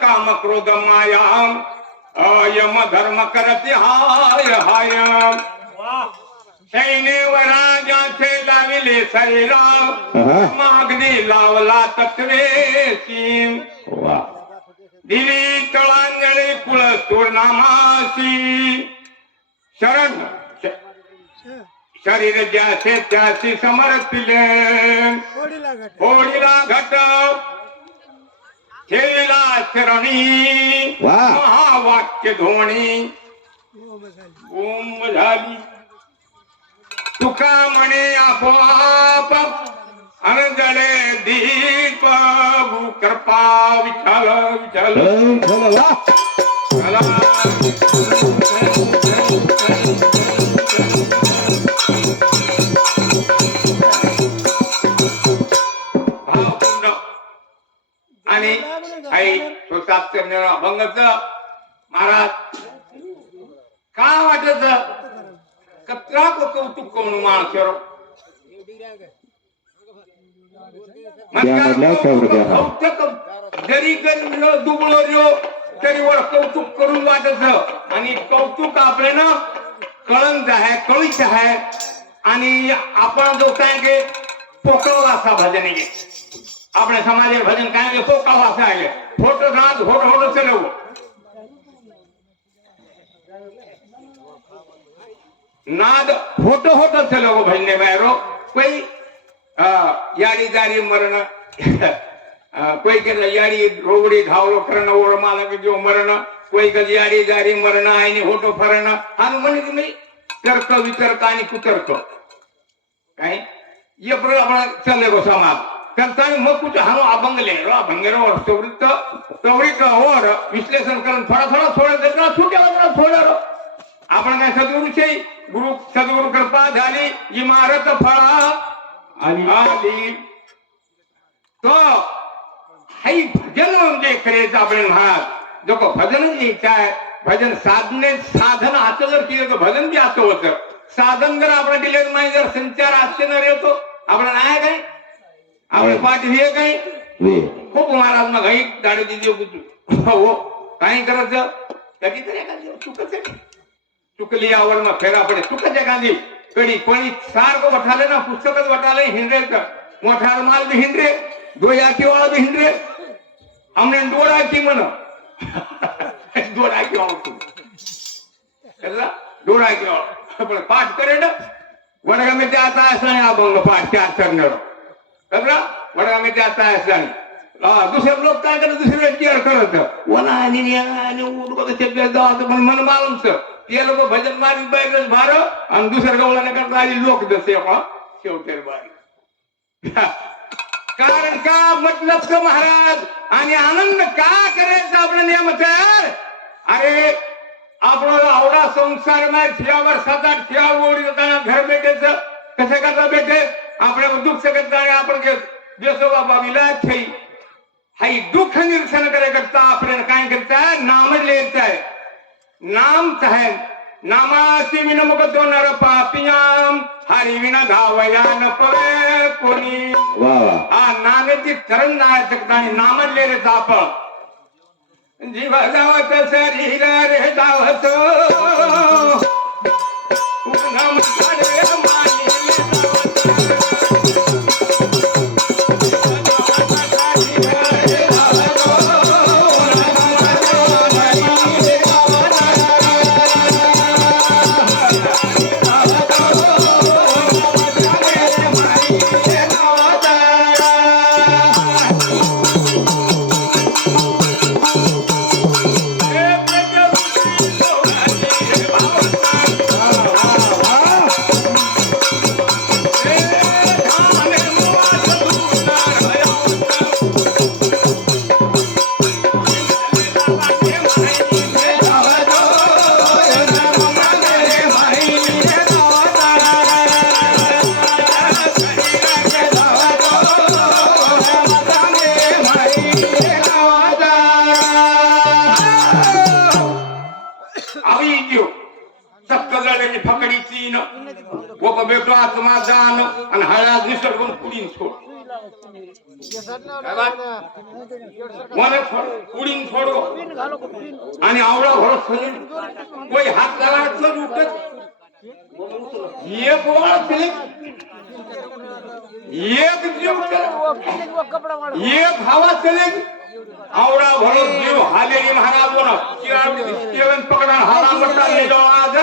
काम क्रोध माया यम धर्म करते हाय हाय सैन्य व राजाचे लावी पाहिले सैराव मागणी लावला तत्वेशी वा दिली तळांजळे कुळ तोरणामासी शरण शरीर ज्याचे त्याशी समर्पिले होळीला घट ठेला चरणी महावाक्य धोणी ओम झाली तुका म्हणे आपोआप अनजळे दीप कृपा विठ्ठल विठ्ठल आणि आई तो साप्तम्य अभंगच महाराज का वाटत कत्रा कौतुक करून माणस जरी दुबळो रो तरी वर कौतुक करून वाटत आणि कौतुक आपले ना कळंज आहे कळीच आहे आणि आपण जो काय पोकळ असा भजन घे अपने समाज भजन कहेंगे पोकळ असा आहे फोटो नाद होट होट चले वो नाद फोटो होटो चले वो भजने में रो कोई यारी दारी मरण कोई के यारी रोगड़ी धावलो करण ओर माला के जो मरण कोई कदी यारी दारी मरण आईने होटो फरण हनुमान की नहीं तर्क वितर्क आणि कुतर्क काय ये पर अपना चले गो समाज करता मग कुछ हानो अभंगले रो अभंगेरो और सवृत्त और विश्लेषण करून थोड़ा थोड़ा थोड़ा देना छूट्या थोड़ा रो आपण काय सद्गुरु कृपा झाली इमारत फळा आली तो हाई भजन म्हणजे करायचं आपण महाराज जो को भजन घ्यायचं आहे भजन साधने साधन आता जर केलं तर भजन बी असं होतं साधन जर आपण दिले नाही जर संचार असते न येतो आपण नाही काय आपण पाठ हे काय खूप महाराज मग काही दाढी दिली हो काय करायचं कधीतरी एखादी चुकली आवड मग फेरा पडे चुकच एखादी कडी कोणी सारखं वठाले ना पुस्तकच वठाले हिंड्रेचं मोठा माल बी हिंड्रे डोया की वाळा बी हिंड्रे हमने डोळा की म्हण डोळा की वाळा डोळा की वाळा पण पाठ करे ना वडगा में आता असं अभंग पाठ चार करणार वडगा में आता असं दुसरे लोक काय करत दुसरे व्यक्ती करत वना आणि उडकत शब्द पण मन मालूमच ते लोक भजन मारी बाहेर भार आणि दुसऱ्या गवळाने करता आली लोक जसे शेवटे बारी कारण का मतलब का महाराज आणि आनंद का करायचा आपला नियमच आहे अरे आपण आवडा संसार में ठियावर 7-8 ठियावर ओढी जाताना घर भेटेच कसे करता भेटे आपल्या दुःख सकत आपण देसो बाबा विलास થઈ हाई दुःख निरसन करे करता आपण काय करता नाम लेता है नाम चाहे नामासी विनमुख तो नर पापियाम हरि विना धावया न पवे कोणी हा नामेची तरण नाही शकता नाम ले ताप जीव जावत शरीर रे जावत नाम करे मानी बेटो आत्मा जान आणि हळा निसर्गून पुढीन सोड पुढीन सोडो आणि आवडा भरोस कोई हात घाला उठत ये बोळ एक जीव एक हवा चले आवडा भरो जीव हालेली महाराज केवन पकडा हाला मोठा ले जाओ आज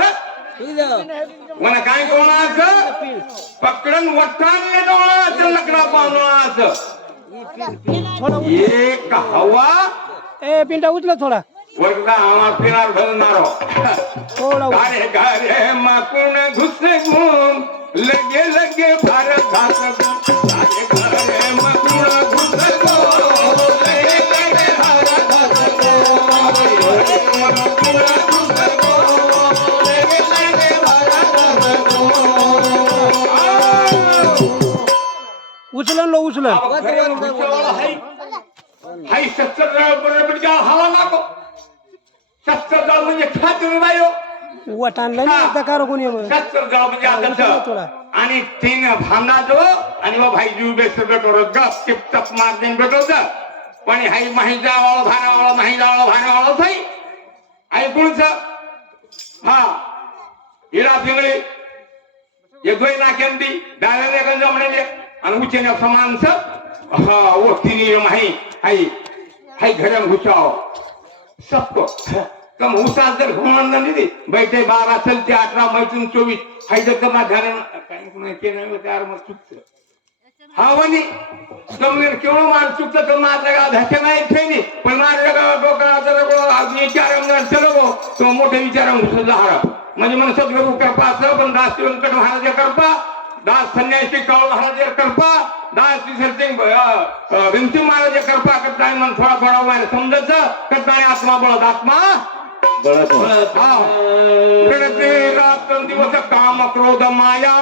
वन काय कोणाच पकडन वट्टान ले जाओ आज लकडा पावनो आज एक हवा ए पिंटा उचला थोडा वर्गदा आवा फिरार भरनारो थोडा गारे गारे माकुण घुसे घुम लगे लगे भारत घास गारे गारे माकुण घुसे घुम लगे लगे भारत घास माकुण घुसे घुम लगे लगे भारत घास उचलन लो उचलन हाय सत्तर बरोबर जा हाला नको सत्तर जाळ म्हणजे खातून बायो वटानला नाही दकार कोणी सत्तर जाळ म्हणजे आता आणि तीन भांडाजो आणि मग भाई जीव बेस बेटो गप टिप टप मार देन बेटो जा पण हाय माहिजा वाळ भाना वाळ થઈ ऐकून हा इरा फिंगळे येतोय ना केंदी डायने गंज म्हणले आणि उचेने समान हा वो तिनी माही हाय हाय घरम घुसाव सबको कम उसास जर घुमन नाही बैठे 12 चलते 18 मैथून 24 हाय जर कमा ध्यान काही कोणी केलं त्यार मग चुकतं हा वनी कमने केवळ मार चुकतं तर मार लगा धक्के नाही ठेनी पण मार लगा डोकळा तर विचार अंगार चलो तो मोठे विचार घुसला हारा म्हणजे मन सद्गुरु कृपा पण दास व्यंकट महाराज कृपा दास संन्यासी काळ महाराज कृपा दास सिंह विंती महाराज कृपा करताय मन थोडा थोडा वाय समजत करताय आत्मा बळत आत्मा बळत हा रात दिवस काम क्रोध माया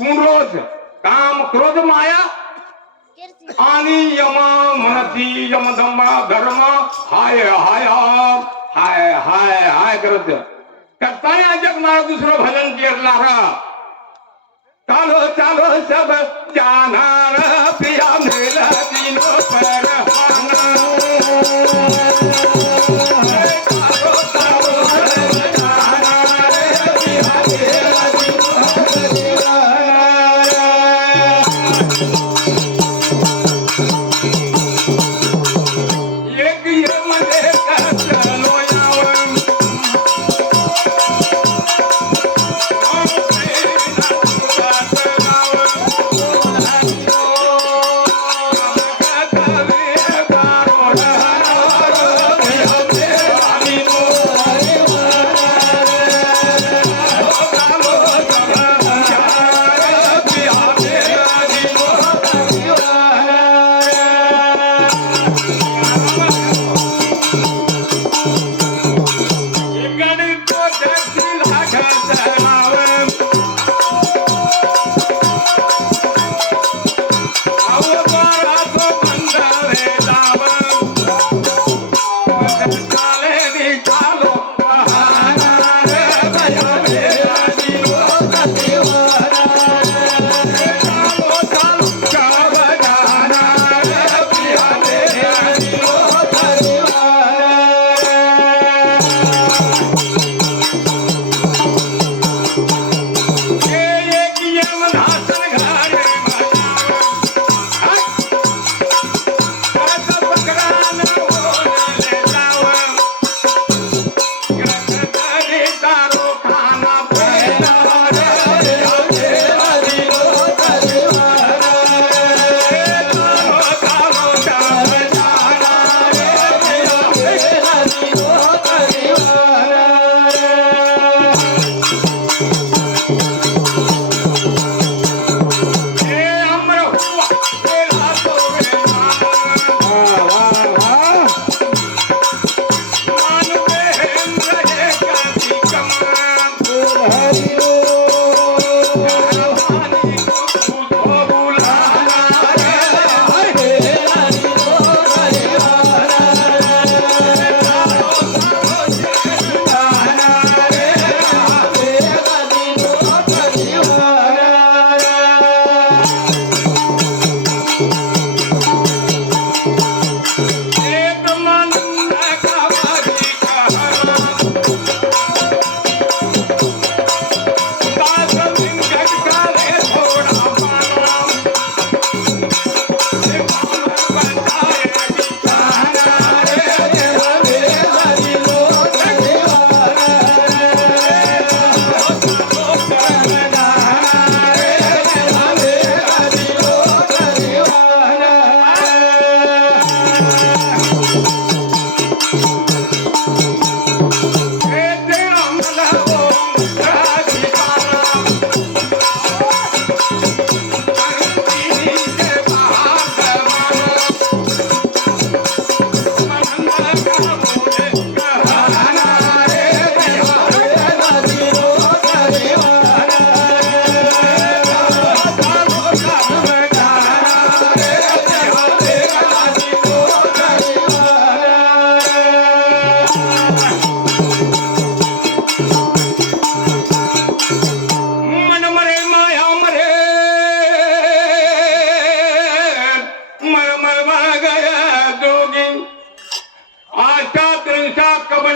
रोज काम क्रोध माया आणि यम म्हणती यम धर्म हाय हाय हाय हाय हाय करत करताय अजग मला दुसरं भजन केरला चालो चालो सब जानार पिया मेला दिनो पर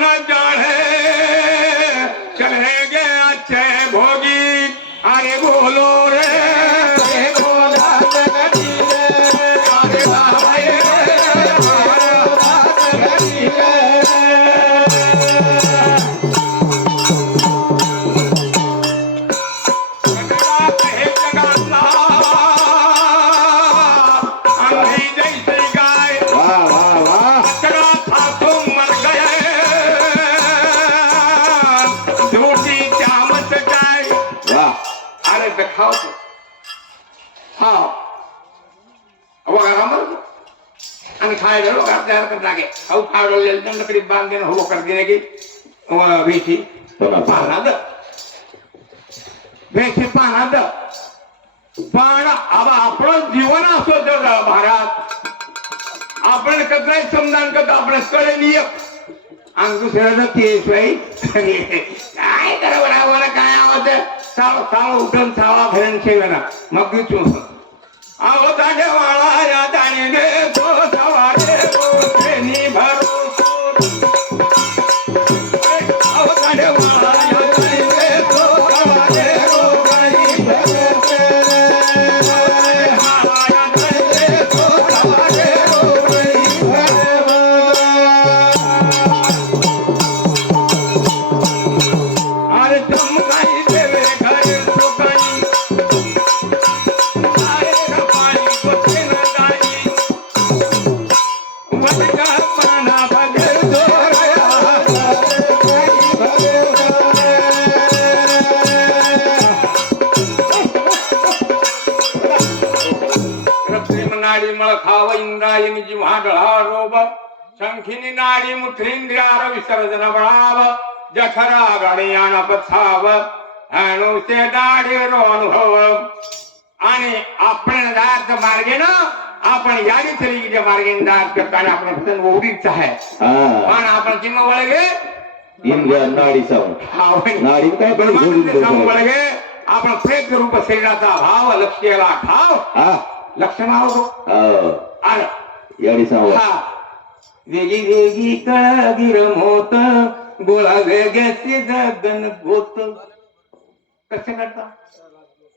न जाने चलेंगे अच्छे भोगी अरे बोलो रे बोला अरे भाई खाओ तो हाँ आणि खायला लोक तयार करत लागे अहो खावडले लकडी बांध देणं हो कर देणे की भेटी पाहना द भेटी पाहना द पण अब आपण जीवन असो तर भारत आपण कधीही समजान करतो आपण कळली आणि दुसऱ्यानं केस बाई काय करावं आम्हाला काय आवाज साव उठून सावा घरून ठेवला मग विचू आहो ताडेवाळा या दाणे तो सवारे कोणी भरो आहो ताडेवाळा या दाणे तो सवारे कोणी अरे तुम काही देवे घरे सुखाई नाडी मळ खाव इंद्रायणी जिव्हा डळा रोब शंखिनी नाडी मुठींद्रियार विसर्जन बळाव जठरा गणयान पथाव अनुसे दाढी रो अनुभव आणि आपण जात मार्गे ना आपण याडी चली मार्गे जात करताना आपण फक्त ओढीच आहे पण आपण चिन्ह वळगे इंद्रिया नाडी सावून नाडी काय पण वळगे आपण प्रेत रूप शरीराचा भाव लक्ष्याला ठाव लक्ष मावतो याडी सावून वेगी वेगी कळगिर मोत गोळा वेगेचे जगन गोत कसं करता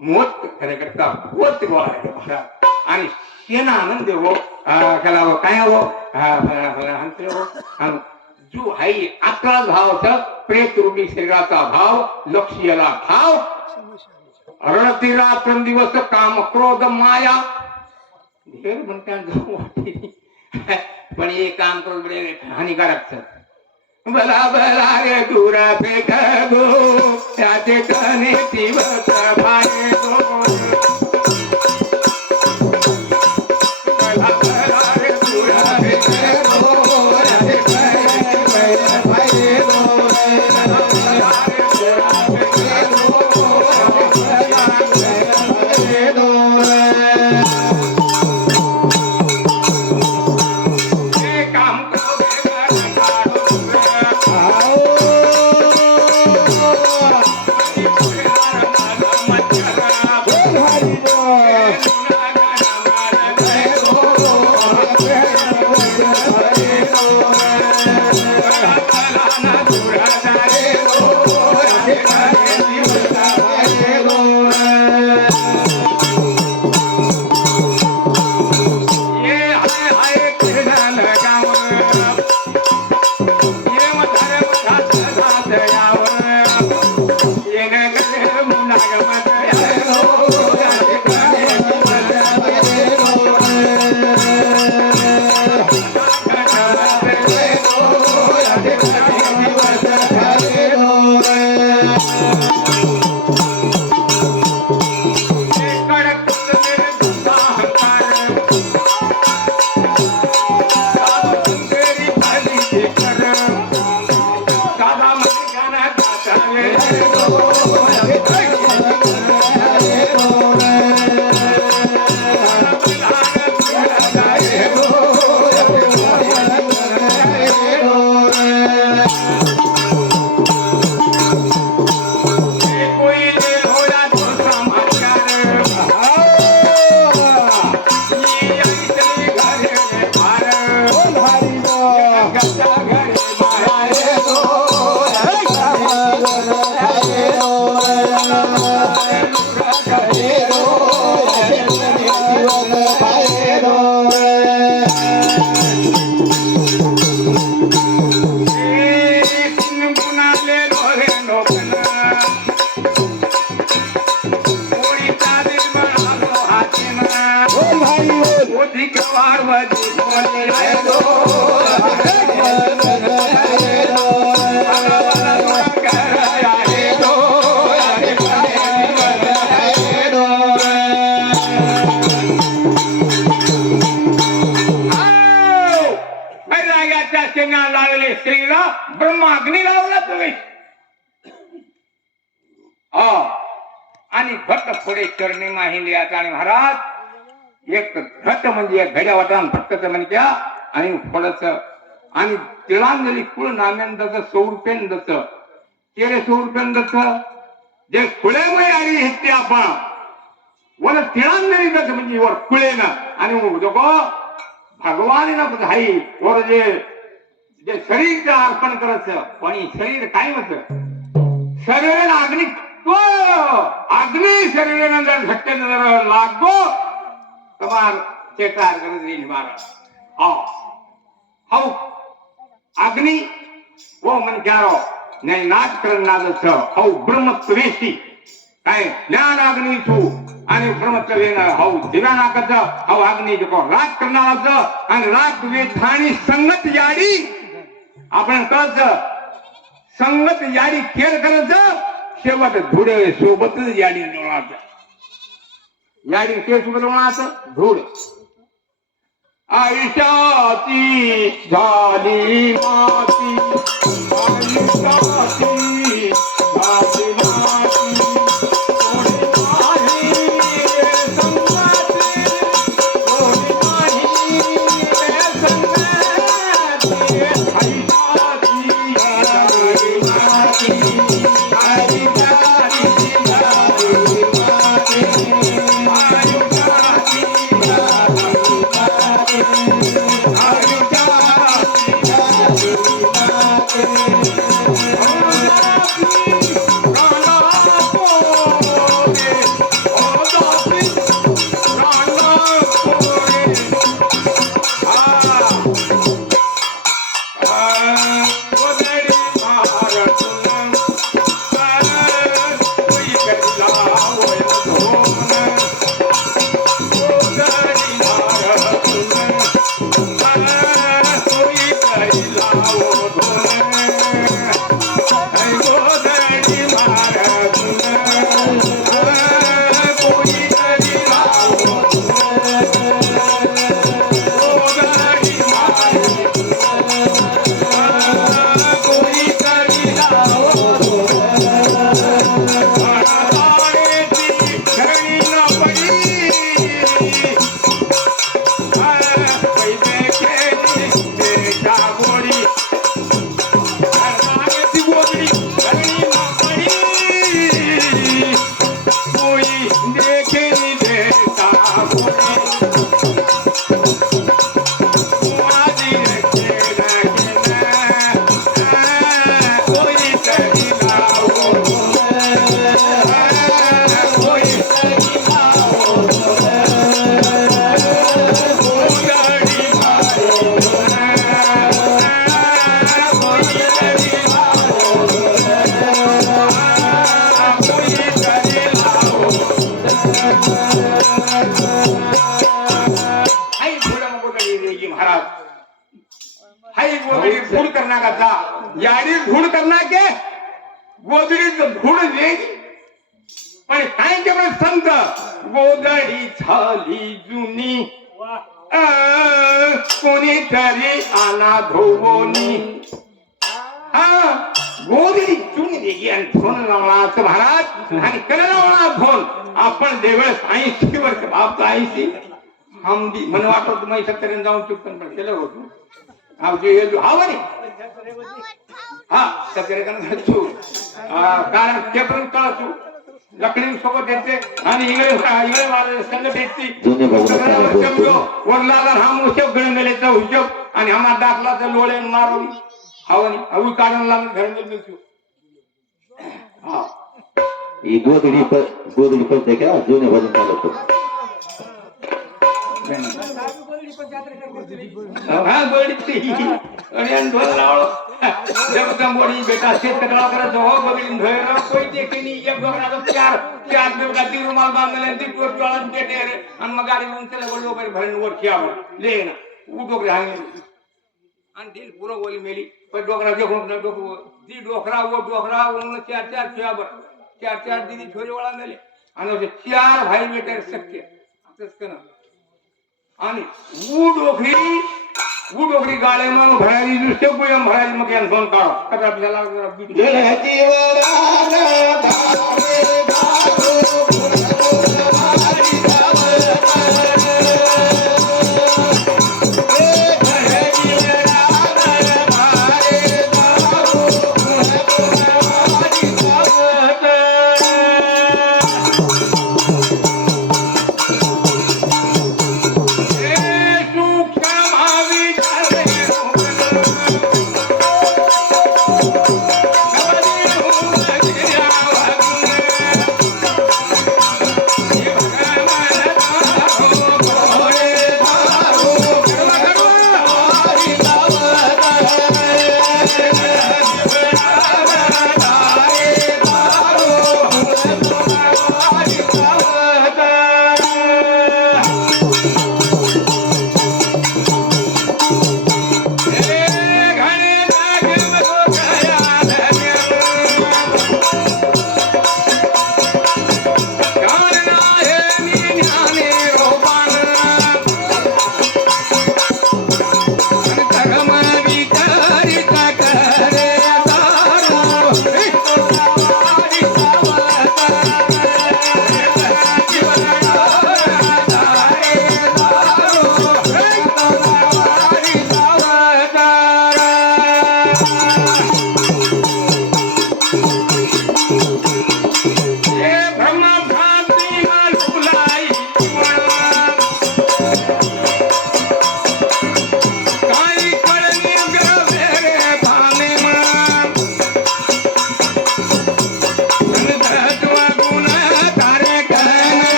मोत खरे करता गोत गोळा आणि शेना आनंद हो त्याला काय हो हंत्र हो जो हाई अकरा भाव प्रेत रूपी शरीराचा भाव लक्ष्याला ठाव रणती रात्र दिवस काम क्रोध माया ढेर म्हणतात पण हे काम करून हानिकारक बला बला रे दुरा पेट गो त्याचे कने दिवस भाये गो बला बला रे दुरा पेट गो त्याचे कने भाये गो Oh लागले स्त्रीला ब्रह्माग्नी लावला तुम्ही आणि भट्ट पुढे चरणी माहिली आणि महाराज एक घट म्हणजे एक घड्या वाटान भट्टच म्हणजे आणि फळच आणि तिळांजली कुळ नाम्यांदच सौरपेंदच केले सौरपेंदच जे कुळेमुळे आली हे आपण वन तिळांजली दच म्हणजे वर कुळेनं आणि भगवान हाई वर जे शरीर अर्पण करायचं पण शरीर काय होत शरीर अग्नी अग्नी शरीर जर घट्ट जर लागतो તમાર ચેતાર ગરજ મારા હઉ અગ્નિ ઓ મન ક્યારો ને નાટ કરનાર છે હઉ બ્રહ્મત્વેષી काय ज्ञान अग्नी છું आणि ब्रह्मत्वेन हौ दिवाना कच हौ अग्नी जो राग करणारा आणि राग वेठाणी संगत याडी आपण कच संगत याडी केर करायचं शेवट धुडे सोबतच याडी लोणाचं याडी केर सोबत लोणाचं धूड आयुष्याची झाली माती आयुष्याची झाली माती याडी धूड करना के गोदडी धूड लेगी पण काय के संत गोदडी झाली जुनी कोणीतरी आना धोवणी गोदडी जुनी देगी आणि धोन लावणार महाराज आणि कला लावणार धोन आपण देवळस 80 वर्ष बाप 80 हम भी मन वाटत तुम्ही 70 जाऊन चुकन पण केलं होतं आवजे हे हावणी हा सगळे कारण ते पण कळतो लकडी सोबत येते आणि इकडे वाले संगत येते वरलाला हम उशोब गणमेलेचा उशोब आणि आम्हा दाखलाचा लोळे मारून हावणी अवू काढून लागून घर मिळतो हा ही गोदडी पद्धत आहे का जुने भजन चालवतो हा गोडी आणि ढोल लावलो जब मोडी बेटा शेत कटाळा करायचो हो बघीन धोयर कोई देखी नी एक डोकराचा चार बेवडा ती रुमाल बांधले ती टोळा देते रे आणि मग गाडी घेऊन त्याला बोललो बाई भरण वर खियावर ले ना उ डोकरे हांगे आणि दिल पुरो बोली मेली पण डोकरा देखून डोकरो दी डोकरा उन चार खियावर दीदी छोरी वाला नेले आणि असे 4 भाई बेटे शक्य असंच आणि ऊ डोकरी गाळे म्हणून भरायली दुसरे पुयम भरायली मग यांना फोन काढा कसा आपल्याला जलहती वराना भावे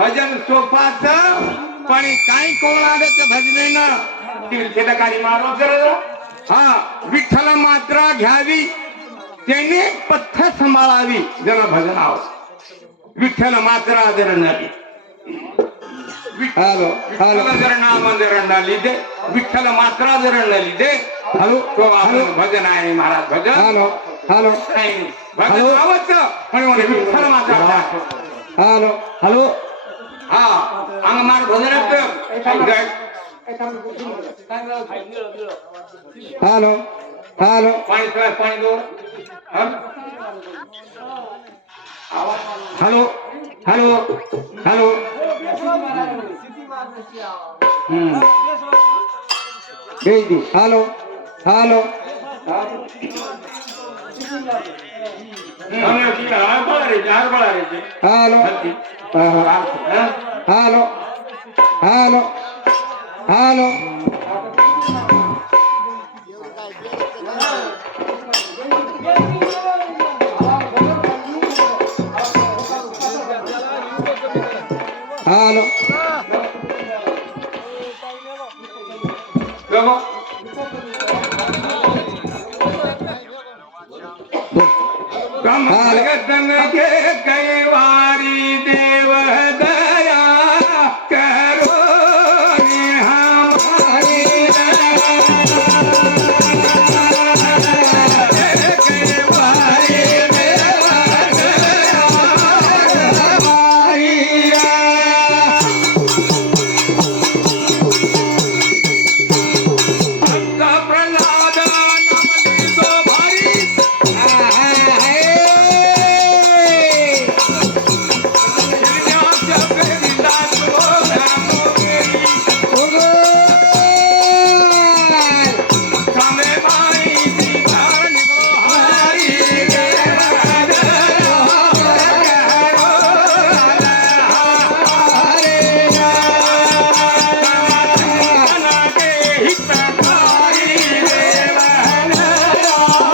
भजन सोपाच पण काही कोणाला भजनेनं तीर्थकारी मारो जर हा विठ्ठल मात्रा घ्यावी त्याने पथ्य सांभाळावी जरा भजनाव विठ्ठल मात्रा जर नली हॅलो हॅलो विठ्ठल जर नाम जर न लिदे विठ्ठल मात्रा जर न लिदे हॅलो तो आपलं भजन आहे महाराज भजन हॅलो हॅलो नाही भजन नावच पण म्हणे विठ्ठल मात्रा हॅलो हॅलो हा अंग मार भजन हॅलो हॅलो पाणी सोय पाणी दो हॅलो हॅलो हॅलो बेदी hello hello hello hello hello hello hello कम जगत के कैवारी देव